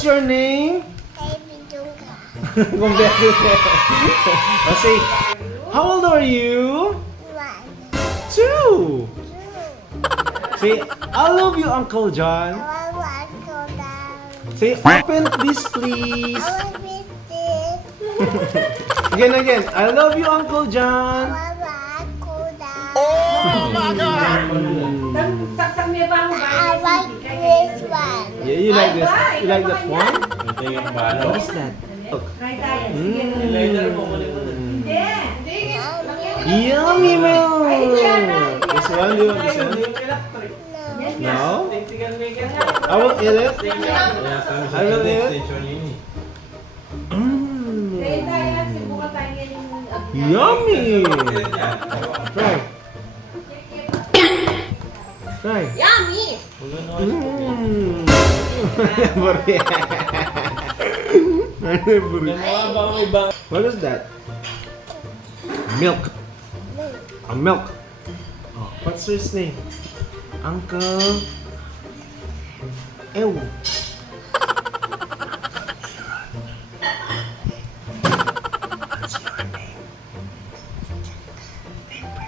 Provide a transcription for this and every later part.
What's your name? Baby Dunga. Let's say, how old are you? 1, 2. 2. Say, I love you, Uncle John. I want to go down. Say, open this, please. I want this. Again. I love you, Uncle John. I want to go down. Saksak niya ba ang I like this one. Yeah, you like this? You like that one? Ito yung balo. What is that? Try tayo. Sige. Hindi. Yummy milk. This one, do you want this one? No. No? I will eat it. I will eat it. Try tayo. Sibukan tayo yung... Yummy. Try. Try. Yummy! What is that? Milk. A milk. Oh, what's his name? Uncle. Ew.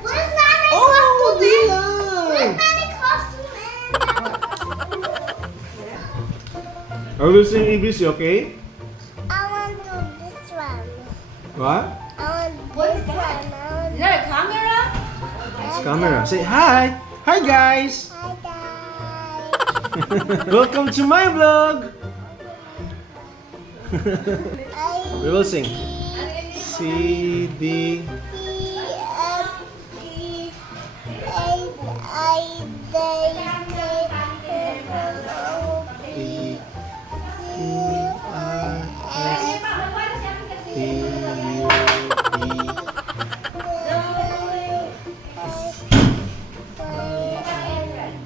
Where's Nana Oh, costume? Dylan. Nana costume. I will sing ABC, okay? I want to do this one. What? I want this one. Is that a camera? It's camera. Say hi. Hi, guys. Hi guys. Welcome to my vlog. We will sing. C, D. E, R, S, T, U, V,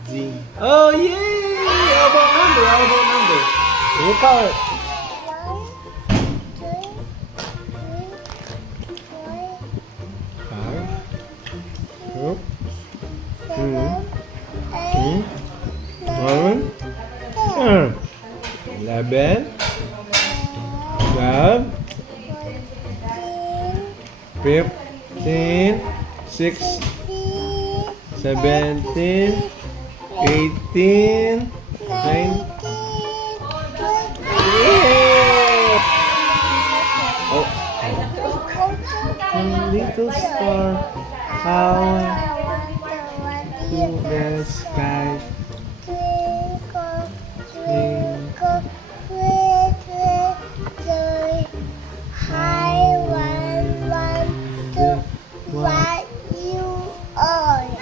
Z. Oh, yay! How about number? How about number? You count it. 5, 2, 1, 11, 12, 15, 16, 17, 18, 19. Oh, little star, how to the sky.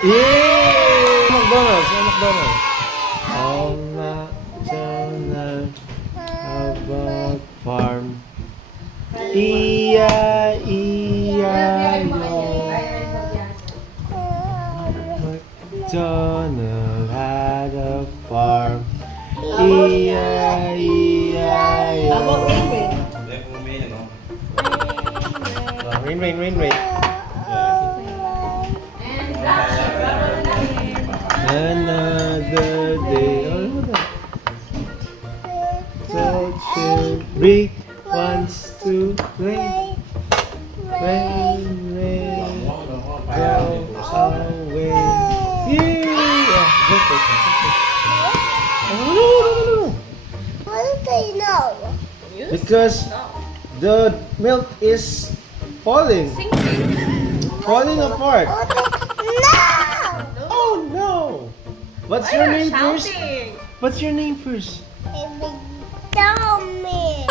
Yay! McDonald's, McDonald's. All McDonald's about farm. E-I-E-I-O. McDonald had a farm. E-I-E-I-O. Rain. Another day. Oh, look at that. So Chubby wants to play. Rain, go away. Yeah! Go first. Oh, no. How do they know? Because the milk is falling apart. No! Oh no! What's your name first? What's your name first? Baby Dummy.